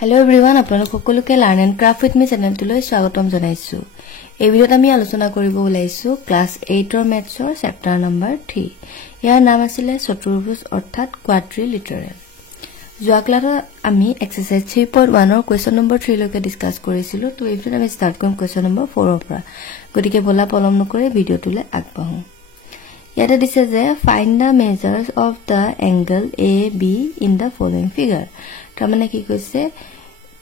Hello everyone, আপোনালোক সকলোকে learn and craft with মি চেনেলটোলৈ স্বাগতম জনাইছো। এই ভিডিঅ'ত আমি আলোচনা কৰিব ওলাইছো ক্লাছ 8 ৰ মেথছৰ চেপ্টাৰ নম্বৰ 3। ইয়াৰ নাম আছিল চতুৰ্ভুজ অৰ্থাৎ কোৱাড্ৰিলেটাৰেল। যোৱা ক্লাছত আমি এক্সাৰসাইজ 3.1 ৰ কোৱেশ্চন নম্বৰ 3 লৈকে ডিসকাস কৰিছিলো। তো এই ভিডিঅ'ত আমি ষ্টাৰ্ট কৰিম কোৱেশ্চন নম্বৰ 4 ৰ পৰা। গতিকে বলা পলম নকৰি ভিডিঅ'টোলৈ আগবাঢ়ো। ইয়াতে দিছে যে find the measures of the angle AB in the following figure. তাৰমানে কি কৈছে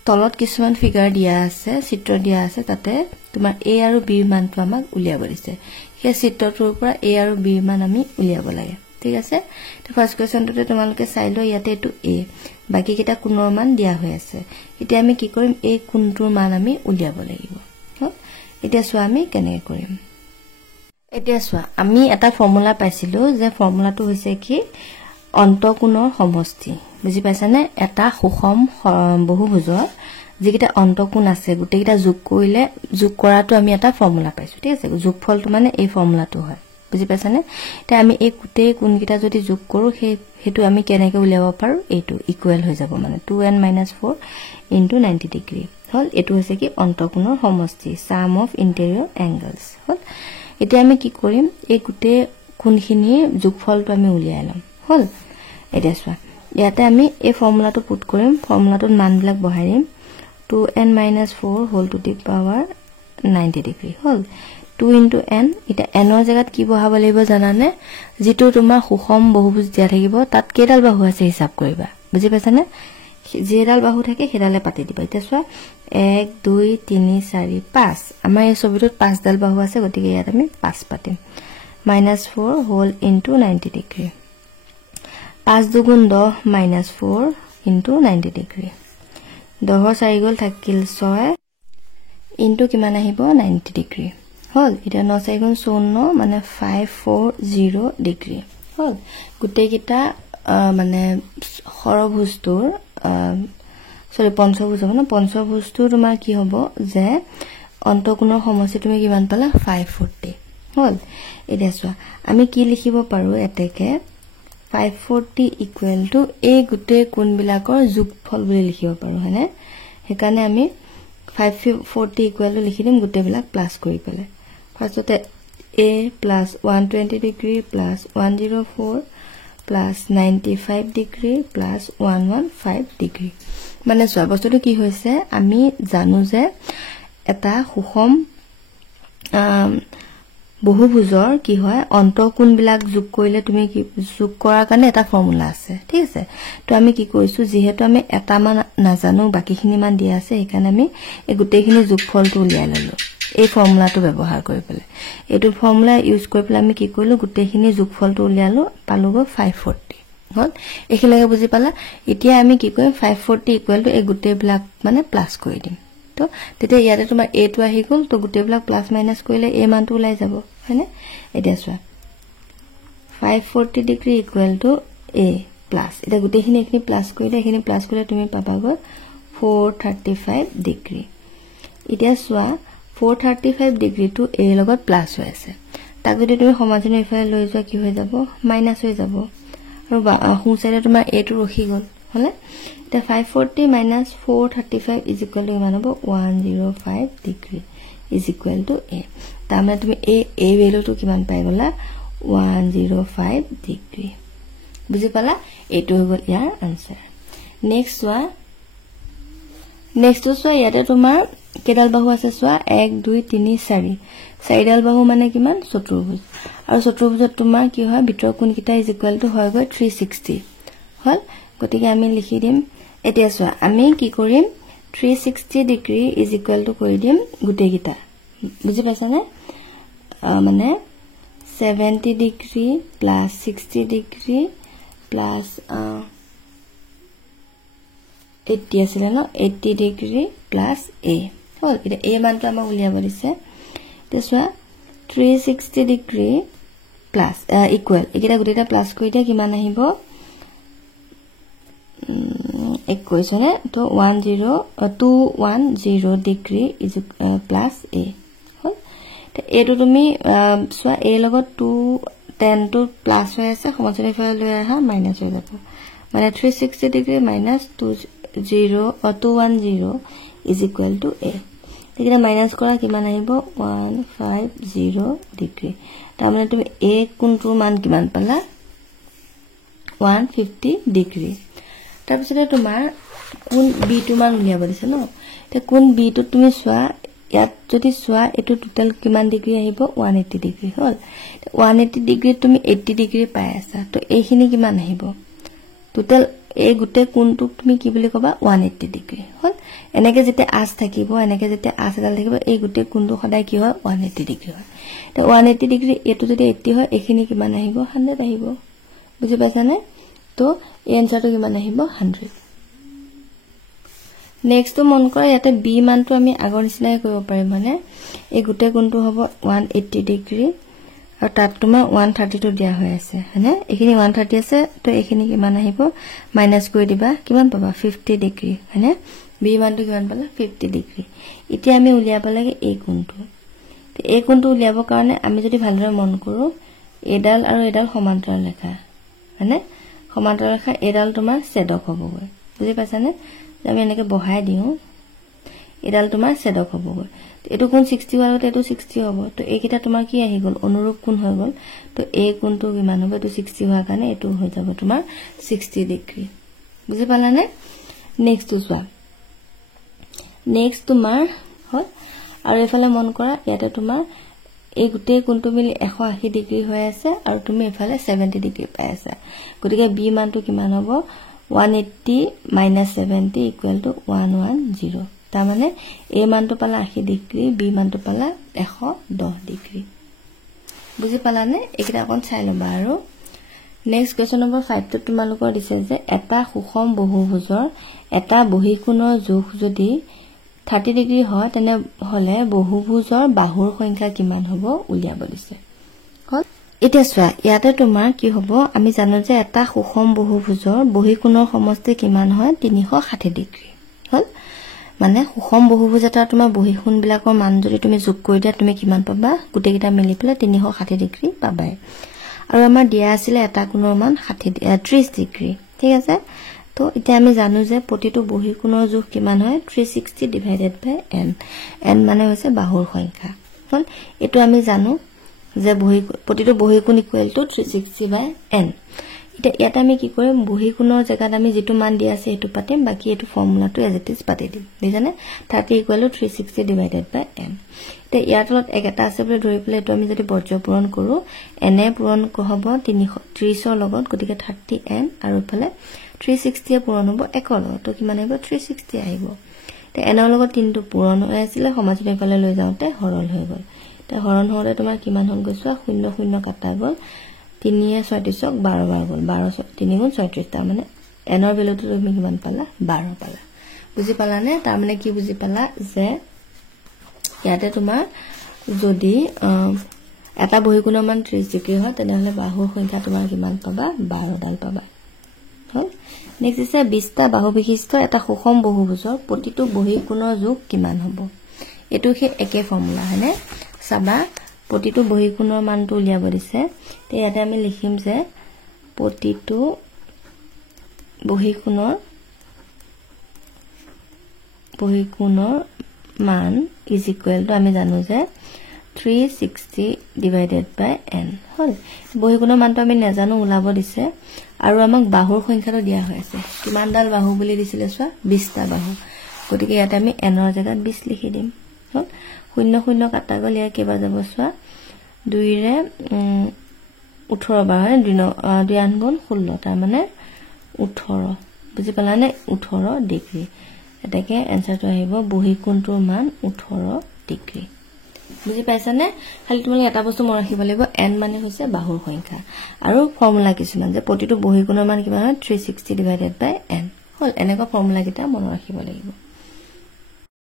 তলত কিছুমান ফিগাৰ দিয়া আছে, চিত্ৰ দিয়া আছে, তাতে তোমাৰ A আৰু B ৰ মানটো আমাক উলিয়াব দিছে। সেই চিত্ৰটোৰ পৰা A আৰু B ৰ মান আমি উলিয়াব লাগে। ঠিক আছে? তো ফাৰ্স্ট কোৱেশ্চনটোতে তোমালোকে চাই লও, ইয়াতে এটো A, বাকি কিটা কোণৰ মান দিয়া হৈ আছে। এতিয়া আমি কি কৰিম, এই কোণটোৰ মান আমি উলিয়াব লাগিব। এতিয়া চোৱা আমি কেনেকৈ কৰিম। এতিয়া চোৱা আমি এটা ফৰ্মুলা পাইছিলো যে ফৰ্মুলাটো হৈছে কি অন্তঃকোণৰ সমষ্টি। বুজি পাইছানে? এটা সুষম বহুভুজৰ যিকিটা অন্তঃকোণ আছে গোটেইকিটা যোগ কৰিলে যোগ কৰাটো আমি এটা ফৰ্মুলা পাইছো। ঠিক আছে? যোগফলটো মানে এই ফৰ্মুলাটো হয়। বুজি পাইছানে? এতিয়া আমি এই গোটেই কোণকিটা যদি যোগ কৰো হেতু আমি কেনেকৈ উলিয়াব পাৰো, এইটো ইকুৱেল হৈ যাব মানে 2n - 4 * 90 ডিগ্ৰী হল। এটো হৈছে কি অন্তঃকোণৰ সমষ্টি, সাম অফ ইন্টেৰিয়ৰ এংগলস হল। এতিয়া আমি কি কৰিম, এই গোটেই কোণখিনিৰ যোগফলটো আমি উলিয়াই লম হল। এতিয়া চোৱা ইয়াতে আমি এই ফৰ্মুলাটো পুট কৰিম, ফৰ্মুলাটোত মানবিলাক বহাই দিম 2n - 4 whole to the power 90 degree হল। 2 * n, এটা n ৰ জায়গাত কি বহাব লাগিব জানানে, যেটো তোমাৰ সুষম বহুভুজ দিয়া থাকিব তাত কেইডাল বাহু আছে হিসাব কৰিবা। বুজি পাইছানে? যেডাল বাহু থাকে সেডালে পাতি দিবা। এতিয়া চোৱা 1 2 3 4 5, আমাৰ এই ছবিটোত 5 ডাল বাহু আছে, গতিকে ইয়াত আমি 5 পাতিম। -4 whole into 90 degree, 5 × 10 - 4 into 90 degree. 10 ৰ 4 গল থাকিল 6 ইনটু কিমান আহিব 90 ডিগ্ৰী হল। এটা 9 × 4 = 54 মানে 540 ডিগ্ৰী হল। গোটেই কিটা মানে সৰভুজটোৰ পঞ্চভুজ হ'ব না, পঞ্চভুজটোৰ তোমাৰ কি হ'ব যে অন্তঃকোণৰ সমষ্টি তুমি কিমান পালা 540 হল। এতিয়া চোৱা আমি কি লিখিব পাৰো, এতেকে 540 ইকুৱেল টু এই গোটেই কোণবিলাকৰ যোগফল বুলি লিখিব পাৰো হয়নে। সেইকাৰণে আমি 540 ইকুৱেল টু লিখি দিম গোটেইবিলাক প্লাস কৰি পেলাই। ফাৰ্ষ্টতে A plus 120 degree plus 104 plus 95 degree plus 115 degree. মানে চোৱা বস্তুটো কি হৈছে, আমি জানো যে এটা সুষম বহুভুজৰ কি হয় অন্তঃকোণবিলাক যোগ কৰিলে তুমি কি যোগ কৰাৰ কাৰণে এটা ফৰ্মুলা আছে। ঠিক আছে? তো আমি কি কৰিছো, যেহেতু আমি এটা মান নাজানো বাকিখিনি মান দিয়া আছে, সেইকাৰণে আমি এই গোটেইখিনি যোগফলটো উলিয়াই ললো এই ফৰ্মুলাটো ব্যৱহাৰ কৰি পেলাই। এইটো ফৰ্মুলা ইউজ কৰি পেলাই আমি কি কৰিলো, গোটেইখিনি যোগফলটো উলিয়ালো, পালোগৈ 540 হল। এইখিনিলৈকে বুজি পালা? এতিয়া আমি কি কৰিম, 540 ইকুৱেল টু এই গোটেইবিলাক মানে প্লাস কৰি দিম। তো তেতিয়া ইয়াতে তোমাৰ a টো আহি গল, তো গোটেইবিলাক প্লাস মাইনাস কৰিলে a মানটো ওলাই যাব হয়নে। এতিয়া চোৱা 540 degree equal to a plus, এটা গোটেইখিনি এখিনি প্লাস কৰিলে এখিনি প্লাস কৰিলে তুমি পাবাগৈ 435 ডিগ্ৰী। এতিয়া চোৱা 435 ডিগ্ৰী টু a লগত প্লাস হৈ আছে, তাক যদি তুমি সমান্তৰাল ইফালে লৈ যোৱা কি হৈ যাব, মাইনাস হৈ যাব, আৰু সোঁ সাইডে তোমাৰ a টো ৰখি গল হলে। এতিয়া 540 - 435 ইজ ইকুৱেল টু কিমান হ'ব 105 degree is equal to a। তাৰমানে তুমি a ভ্যালুটো কিমান পাই গলা 105 ডিগ্ৰী। বুজি পালা? এইটো হৈ গল ইয়াৰ আনসাৰ। নেক্সট চোৱা ইয়াতে তোমাৰ কেইডাল বাহু আছে চোৱা 1 2 3 4, 4ডাল বাহু মানে কিমান চতুৰ্ভুজ, আৰু চতুৰ্ভুজত তোমাৰ কি হয় ভিতৰ কোণকিটা ইজ ইকুৱেল টু হয় গৈ 360 হল। গতিকে আমি লিখি দিম, এতিয়া চোৱা আমি কি কৰিম 360 ডিগ্ৰী ইজ ইকুৱেল টু কৰি দিম গোটেইকিটা। বুজি পাইছানে? মানে 70 ডিগ্ৰী প্লাস 60 ডিগ্ৰী প্লাস 80 আছিলে ন, 80 ডিগ্ৰী প্লাস a হল। এটা a মানটো আমাক উলিয়াব দিছে। এতিয়া চোৱা 360 ডিগ্ৰী প্লাস ইকুৱেল এইকেইটা গোটেইটা প্লাস কৰি দিয়া কিমান আহিব 21 হয়নে। তো 210 ডিগ্ৰী ইজ প্লাস a হল। এইটো তুমি চোৱা a লগত 210 টো প্লাস হৈ আছে, সমান্তৰাল ইফালে লৈ আহা মাইনাস হৈ যাব, মানে 360 degree - 210 is equal to a এখানে মাইনাস কৰা কিমান আহিব 150 ডিগ্ৰী তাৰ মানে তুমি a কোনটো মান কিমান পালা 150 ডিগ্ৰী তাৰ পিছতে তোমাৰ কোন b টো মান উলিয়াব দিছে ন তে কোন b টো তুমি চোৱা ইয়াত যদি চোৱা এটো টোটাল কিমান ডিগ্ৰী আহিব 180 ডিগ্ৰী হল 180 ডিগ্ৰী তুমি 80 ডিগ্ৰী পাই আছা তো এইখিনি কিমান আহিব টোটাল এই গুটে কোনটো তুমি কি বুলি কবা 180 ডিগ্ৰী হল এনেকে যেতে আস থাকিব এনেকে যেতে আস গাল থাকিব এই গুটে কোনটো সদায় কি হয় 180 ডিগ্ৰী হয় তো 180 ডিগ্ৰী এটো যদি 80 হয় এখিনি কিমান আহিব 100 আহিব বুজি পাছানে তো এই আনসাৰটো কিমান আহিব 100 নেক্সট মন কৰা ইয়াতে b মানটো আমি আগৰ নিচিনাই কৰিব পাৰিম মানে এই গুটে কোনটো হ'ব 180 ডিগ্ৰী আৰু তাত তোমাৰ 132 দিয়া হৈ আছে হয়নে এখিনি 130 আছে তো এখিনি কিমান আহিব মাইনাস কৰি দিবা কিমান পাবা 50 ডিগ্ৰী হয়নে b মানটো কিমান পালা 50 ডিগ্ৰী এতিয়া আমি উলিয়াব লাগে এই কোণটো তো এই কোণটো উলিয়াবৰ কাৰণে আমি যদি ভালদৰে মন কৰো এডাল আৰু এডাল সমান্তৰাল ৰেখা হয়নে সমান্তৰাল ৰেখা এডাল তোমাৰ ছেদক হ'বগৈ বুজি পাছানে আমি এনেকে বহাই দিও এডাল তোমাৰ ছেদক হ'বগৈ এটো কোণ 60 আৰু এটো 60 হ'ব তো এইকিটা তোমাৰ কি আহি গল অনুৰূপ কোণ হৈ গল তো এই কোণটো কিমান হ'ব তো 60 হোৱাৰ কাৰণে এটো হৈ যাব তোমাৰ 60 ডিগ্ৰী বুজি পালানে নেক্সট চোৱা নেক্সট তোমাৰ হয় আৰু এফালে মন কৰা ইয়াতে তোমাৰ এই গুটে কোণটো মিলি 180 ডিগ্ৰী হৈ আছে আৰু তুমি এফালে 70 ডিগ্ৰী পাই আছা গতিকে b মানটো কিমান হ'ব 180 - 70 = 110 তাৰ মানে a মানটো পালা 80 ডিগ্ৰী b মানটো পালা 110 ডিগ্ৰী বুজি পালানে এইটা অকন চাই লবা আৰু নেক্সট কোৱেশ্চন নম্বৰ 5 টো তোমালোকৰ দিছে যে এটা সুষম বহুভুজৰ এটা বহিকোণৰ জোখ যদি 30 ডিগ্ৰী হয় তেনে হলে বহুভুজৰ বাহুৰ সংখ্যা কিমান হ'ব উলিয়াব দিছে হল এটা চোৱা ইয়াতে তোমাৰ কি হ'ব আমি জানো যে এটা সুষম বহুভুজৰ বহিকোণৰ সমষ্টি কিমান হয় 360 ডিগ্ৰী হল মানে সুষম বহুভুজ এটা তোমাৰ বহিকোণ বিলাকৰ মান যদি তুমি যোগ কৰি দিয়া তুমি কিমান পাবা গুটেকিটা মিলি পেলে 360 ডিগ্ৰী পাবাই আৰু আমাৰ দিয়া আছিল এটা কোণৰ মান 30 ডিগ্ৰী ঠিক আছে তো এতিয়া আমি জানো যে প্ৰতিটো বহিকোণৰ জোখ কিমান হয় 360 / n n মানে হৈছে বাহুৰ সংখ্যা হল এটো আমি জানো যে প্ৰতিটো বহিকোণ ইকুৱেল টু 360/n এটা ইয়াত আমি কি কৰিম বহিকোণৰ জায়গাত আমি যেটো মান দিয়া আছে এটো পাতিম বাকি এটো ফৰ্মুলাটো এজ ইট ইজ পাতি দিম বুজিছানে 30 = 360 / n তে ইয়াৰ তলত একটা আছে বুলি ধৰি পেলে এটো আমি যদি বৰ্জ্য পূৰণ কৰো n এ পূৰণ হ'ব 330 ৰ লগত গতিকে 30n আৰু ইফালে 360 এ পূৰণ হ'ব 1 ৰ লগত তো কিমান আহিব 360 আহিব তে n ৰ লগত 3 টো পূৰণ হৈ আছিল সমাজৰ ইফালে লৈ যাওঁতে হৰণ হৈ গল তে হৰণ হওঁতে তোমাৰ কিমান হল গৈছো 0 0 কাটা গল 3 এ 36 ক 12 বাৰ গল 12 3 গুণ 36 তাৰ মানে n ৰ ভ্যালুটো তুমি কিমান পালা 12 পালা বুজি পালা নে তাৰ মানে কি বুজি পালা যে ইয়াতে তোমাৰ যদি এটা বহিকোণৰ মান 30 ডিগ্ৰী হয় তেনেহলে বাহুৰ সংখ্যা তোমাৰ কিমান পাবা 12 ডাল পাবা হল নেক্সট আছে 20টা বাহু বিশিষ্ট এটা সুষম বহুভুজৰ প্ৰতিটো বহিকোণৰ যোগ কিমান হ'ব এটো কি একে ফৰ্মুলা হয়নে চাবা প্ৰতিটো বহিকোণৰ মানটো উলিয়াব দিছে তে ইয়াতে আমি লিখিম যে প্ৰতিটো বহিকোণৰ মান ইজ ইকুৱেল টু আমি জানো যে 360 / n হল বহিকোণৰ মানটো আমি নাজানো উলাব দিছে আৰু আমাক বাহুৰ সংখ্যাটো দিয়া হৈ আছে কিমান ডাল বাহু বুলি দিছিলে চোৱা 20টা বাহু গতিকে ইয়াতে আমি n ৰ জায়গাত 20 লিখি দিম হল 0 0 কাটা গল ইয়াৰ কেবা যাব চোৱা 2 ৰে 18 বাৰ 2 আন গুণ 16 তাৰ মানে 18 বুজি পালানে 18 ডিগ্ৰী এটাকে আনসাৰটো আহিব বহিকোণটোৰ মান 18 ডিগ্ৰী বুজি পাইছানে খালি তুমি এটা বস্তু মন ৰাখিব লাগিব n মানে হৈছে বাহুৰ সংখ্যা আৰু ফৰ্মুলা কিছুমান যে প্ৰতিটো বহিকোণৰ মান কিমান হয় 360 / n হল এনেকুৱা ফৰ্মুলা কিটা মন ৰাখিব লাগিব